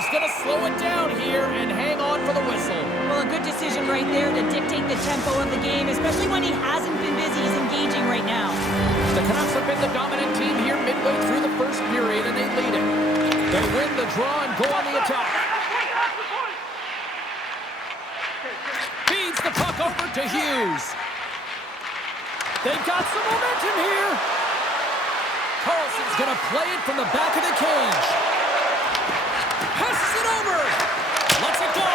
is going to slow it down here and hang on for the whistle. Well, a good decision right there to dictate the tempo of the game, especially when he hasn't been busy. He's engaging right now. The Canucks have been the dominant team here midway through the first period, and they lead it. They win the draw and go on the attack. Feeds the puck over to Hughes. They've got some momentum here. Carlson's going to play it from the back of the cage. Passes it over. Lets it go.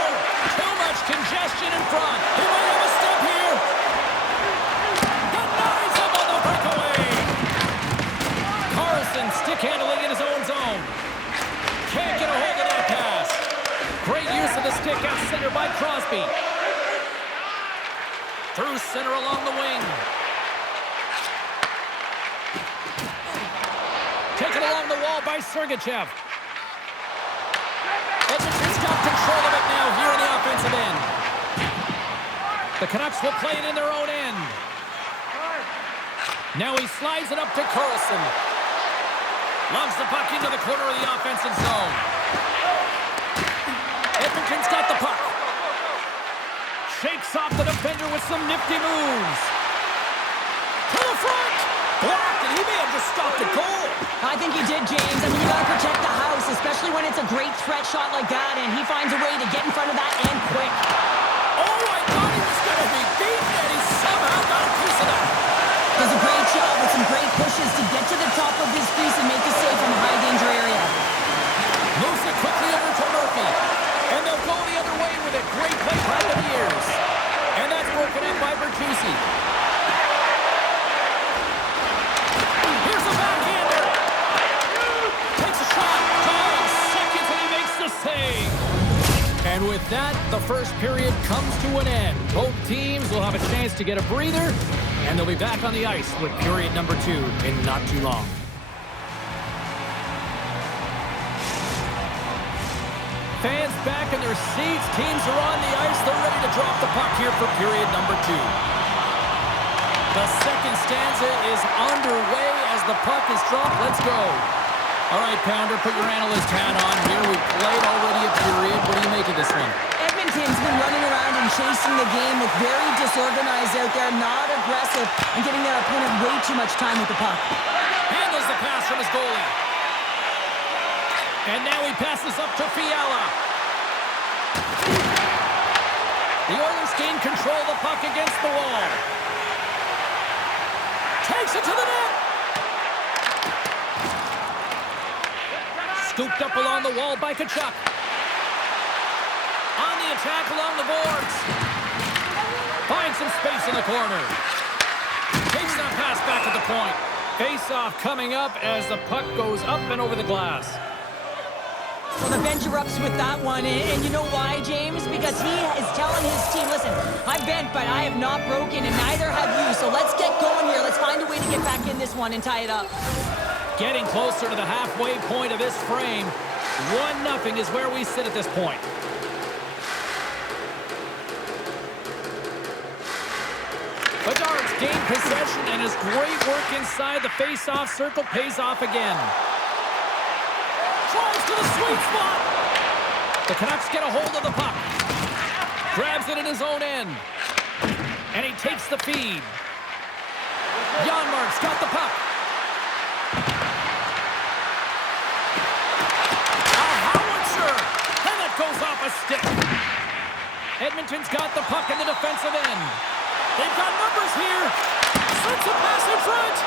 Too much congestion in front. He might have a step here. Denies him on the breakaway. Carlson stick handling in his own zone. Can't get a hold of that pass. Great use of the stick out center by Crosby. Through center along the wing. Taken along the wall by Sergachev. Edmonton's got control of it now here in the offensive end. The Canucks will play it in their own end. Now he slides it up to Carlson. Loves the puck into the corner of the offensive zone. Edmonton's got the puck. Shakes off the defender with some nifty moves. To the front. Blocked, and he may have just stopped a goal. I think he did, James. I mean, you got to protect the house, especially when it's a great threat shot like that, and he finds a way to get in front of that and quick. Oh, I thought he was going to be beaten, and he somehow got a piece of that. Does a great job with some great pushes to get to the top of his crease and make a save from a high-danger area. Moves it quickly over to Murphy, and they'll go the other way with it. Great play by the Bears. And that's broken up by Bertuzzi. Here's a backhander. Takes a shot. 5 seconds, and he makes the save. And with that, the first period comes to an end. Both teams will have a chance to get a breather, and they'll be back on the ice with period number 2 in not too long. Fans back in their seats. Teams are on the ice. They're ready to drop the puck here for period number 2. The second stanza is underway as the puck is dropped. Let's go. All right, Pounder, put your analyst hat on here. We've played already a period. What do you make of this one? Edmonton's been running around and chasing the game, with very disorganized out there, not aggressive, and giving their opponent way too much time with the puck. Handles the pass from his goalie. And now he passes up to Fiala. The Oilers gain control of the puck against the wall. Takes it to the net. Scooped up along the wall by Tkachuk. On the attack along the boards. Finds some space in the corner. Takes that pass back at the point. Face-off coming up as the puck goes up and over the glass. Well, the bench erupts with that one, and you know why, James? Because he is telling his team, listen, I'm bent, but I have not broken, and neither have you, so let's get going here. Let's find a way to get back in this one and tie it up. Getting closer to the halfway point of this frame. 1-0 is where we sit at this point. Bedard's gained possession, and his great work inside the face-off circle pays off again. Tries to the sweet spot. The Canucks get a hold of the puck. Grabs it in his own end. And he takes the feed. Janmark's got the puck. A howitzer. And that goes off a stick. Edmonton's got the puck in the defensive end. They've got numbers here. Sends a pass in front.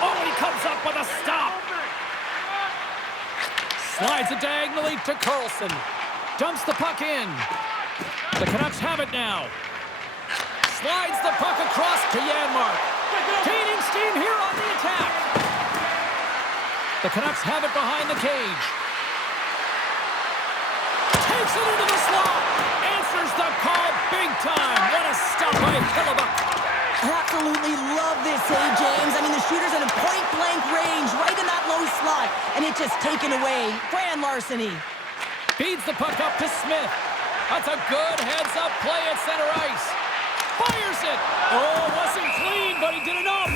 Oh, he comes up with a stop. Slides it diagonally to Carlson. Dumps the puck in. The Canucks have it now. Slides the puck across to Janmark. Gaining steam here on the attack. The Canucks have it behind the cage. Takes it into the slot. Answers the call big time. What a stop by Hellebuyck. Absolutely love this, hey, James. I mean, the shooter's in a point-blank range, right in that low slot, and it's just taken away. Grand larceny. Feeds the puck up to Smith. That's a good heads-up play at center ice. Fires it. Oh, wasn't clean, but he did enough.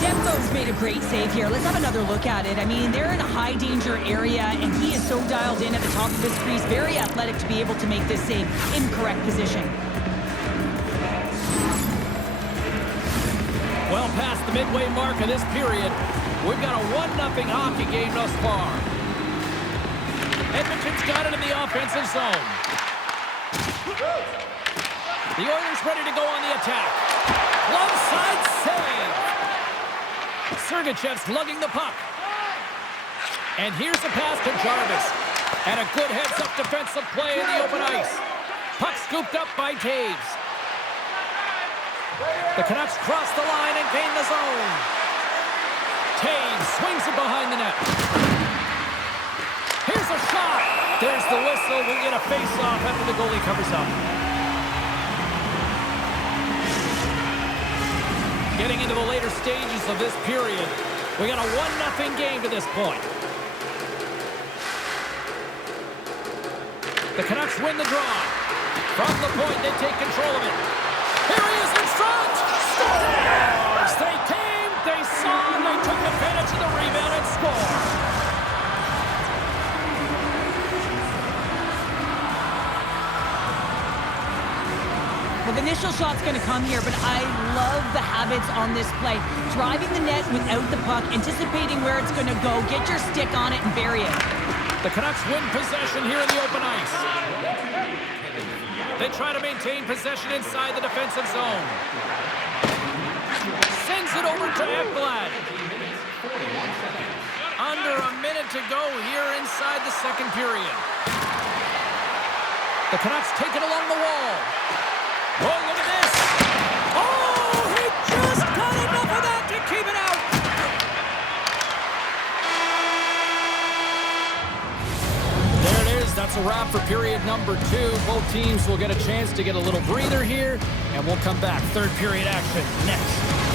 Depth Oiler's made a great save here. Let's have another look at it. I mean, they're in a high-danger area, and he is so dialed in at the top of his crease. Very athletic to be able to make this save in correct position. Well past the midway mark of this period, we've got a 1-0 hockey game thus far. Edmonton's got it in the offensive zone. The Oilers ready to go on the attack. Glove side save. Sergachev's lugging the puck. And here's the pass to Jarvis. And a good heads-up defensive play in the open ice. Puck scooped up by Taves. The Canucks cross the line and gain the zone. Taves swings it behind the net. Here's a shot. There's the whistle. We'll get a face-off after the goalie covers up. Getting into the later stages of this period, we got a 1-0 game to this point. The Canucks win the draw. From the point, they take control of it. Here he is in front! Scores! They came, they saw, they took advantage of the rebound and score. Well, the initial shot's going to come here, but I love the habits on this play. Driving the net without the puck, anticipating where it's going to go, get your stick on it and bury it. The Canucks win possession here in the open ice. They try to maintain possession inside the defensive zone. Sends it over to Ekblad. Under a minute to go here inside the second period. The Canucks take it along the wall. Oh, look at this! Oh, he just got enough of that to keep it out! There it is. That's a wrap for period number 2. Both teams will get a chance to get a little breather here, and we'll come back. Third period action next.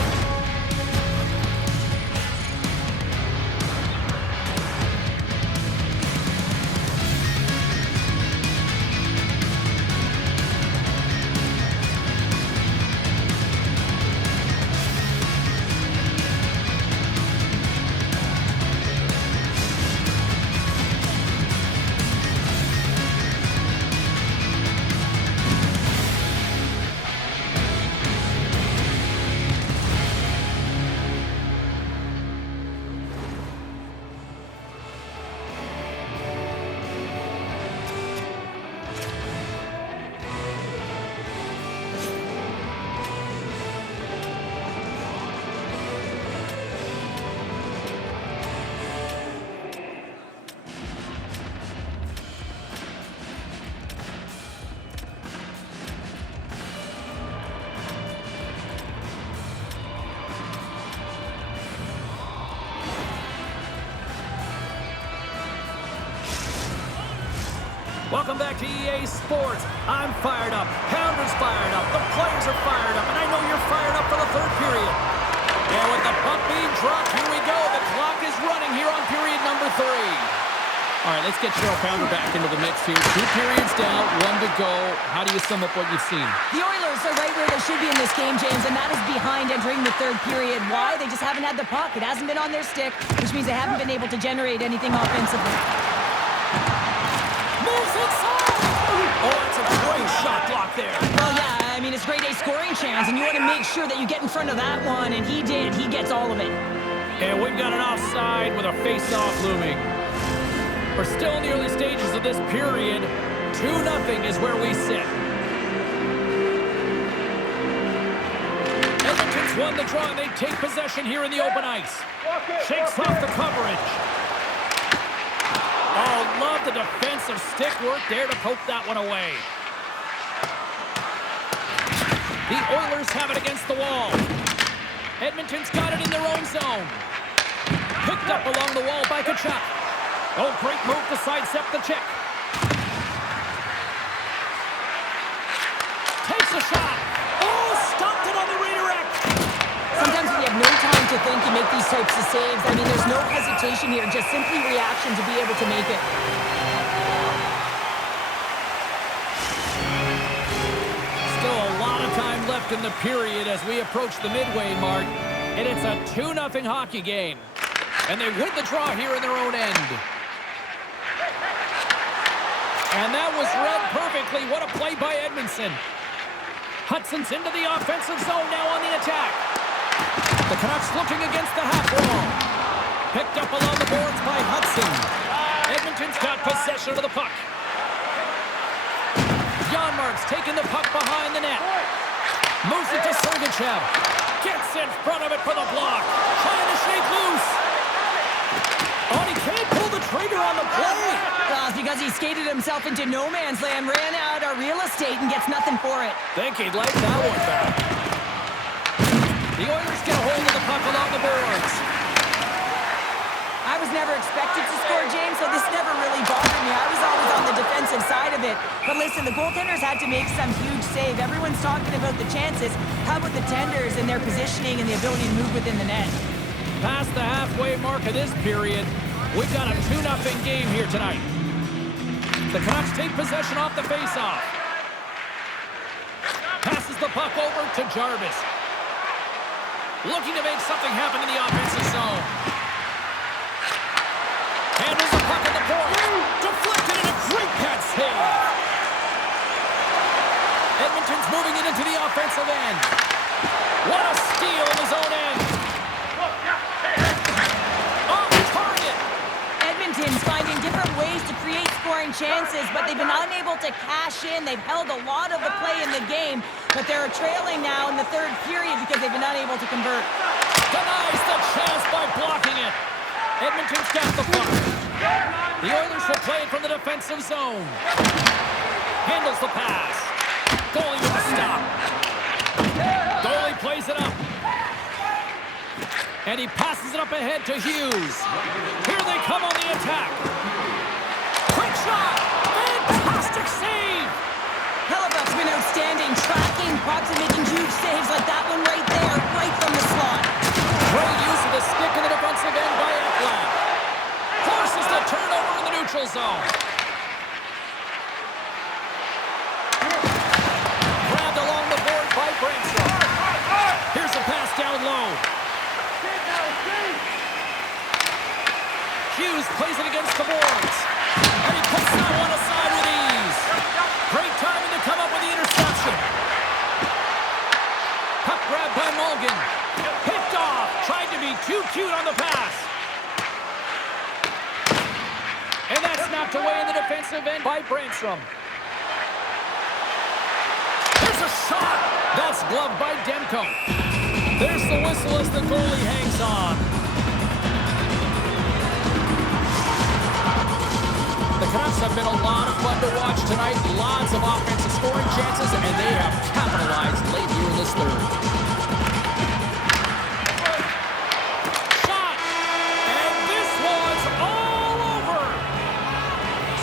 Welcome back to EA Sports. I'm fired up. Pounder's fired up. The players are fired up. And I know you're fired up for the third period. And with the puck being dropped, here we go. The clock is running here on period number 3. All right, let's get Cheryl Pounder back into the mix here. 2 periods down, 1 to go. How do you sum up what you've seen? The Oilers are right where they should be in this game, James, and that is behind entering the third period. Why? They just haven't had the puck. It hasn't been on their stick, which means they haven't been able to generate anything offensively. Moves inside! Oh, that's a great shot block there. Well, yeah, I mean, it's grade A scoring chance, and you want to make sure that you get in front of that one, and he did. He gets all of it. And we've got an offside with a face-off looming. We're still in the early stages of this period. 2-0 is where we sit. Edmonton's won the draw, and they take possession here in the open ice. Shakes off the coverage. Oh, love the defensive stick work there to poke that one away. The Oilers have it against the wall. Edmonton's got it in their own zone. Picked up along the wall by Tkachuk. Oh, great move to sidestep the check. Takes a shot. Oh, stopped it on the redirect. Sometimes when you have no time to think, you make these types of saves. I mean, there's no hesitation here, just simply reaction to be able to make it. Still a lot of time left in the period as we approach the midway mark. And it's a 2-0 hockey game. And they win the draw here in their own end. And that was read perfectly. What a play by Edmondson. Hudson's into the offensive zone now on the attack. The Canucks looking against the half wall. Picked up along the boards by Hudson. Edmonton's got possession of the puck. Janmark's taking the puck behind the net. Moves it to Sergachev. Gets in front of it for the block. Trying to shake loose. Oh, he can't pull the trigger on the play. Well, it's because he skated himself into no man's land, ran out of real estate, and gets nothing for it. Think he'd like that one back. The Oilers get a hold of the puck along the boards. I was never expected to score, James, so this never really bothered me. I was always on the defensive side of it. But listen, the goaltenders had to make some huge save. Everyone's talking about the chances. How about the tenders and their positioning and the ability to move within the net? Past the halfway mark of this period, we've got a 2-0 game here tonight. The Canucks take possession off the faceoff. Passes the puck over to Jarvis. Looking to make something happen in the offensive zone. Handles the puck at the point. Deflected and a great pad save. Edmonton's moving it into the offensive end. What a steal in his own end. Off target. Edmonton's finding different ways to create scoring chances, but they've been unable to cash in. They've held a lot of the play in the game, but they're trailing now in the third period because they've been unable to convert. Denies the chance by blocking it. Edmonton's got the puck. The Oilers will play it from the defensive zone. Handles the pass. Goalie with the stop. Goalie plays it up. And he passes it up ahead to Hughes. Here they come on the attack. Quick shot. Fantastic save. Hellebuck's been outstanding, tracking pucks and making huge saves like that one right there, right from the slot. Great use of the stick in the defensive end by Ekblad. Forces the turnover in the neutral zone. Grabbed along the board by Branson. Here's a pass down low. Hughes plays it against the boards. And he puts that one aside with ease. Great timing to come up with the interception. Puck grab by Mulligan. Picked off. Tried to be too cute on the pass. And that's knocked away in the defensive end by Brandstrom. There's a shot. That's gloved by Demko. There's the whistle as the goalie hangs on. The Canucks have been a lot of fun to watch tonight. Lots of offensive scoring chances, and they have capitalized late here in this third. Shot! And this one's all over!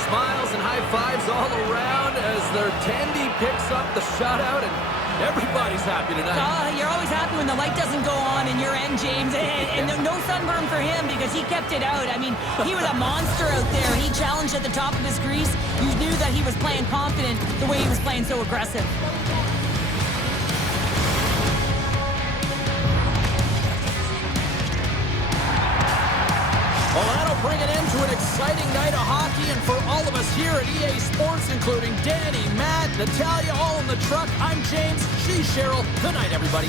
Smiles and high fives all around as their Tandy picks up the shutout, and everybody's happy tonight. You're always happy when the light doesn't go on in your end, James. And no sunburn for him because he kept it out. I mean, he was a monster out there. He challenged at the top of his crease. You knew that he was playing confident the way he was playing so aggressive. Well, that'll bring an end to an exciting night of hockey, and for all of us here at EA Sports, including Danny, Matt, Natalia, all in the truck, I'm James, she's Cheryl. Good night, everybody.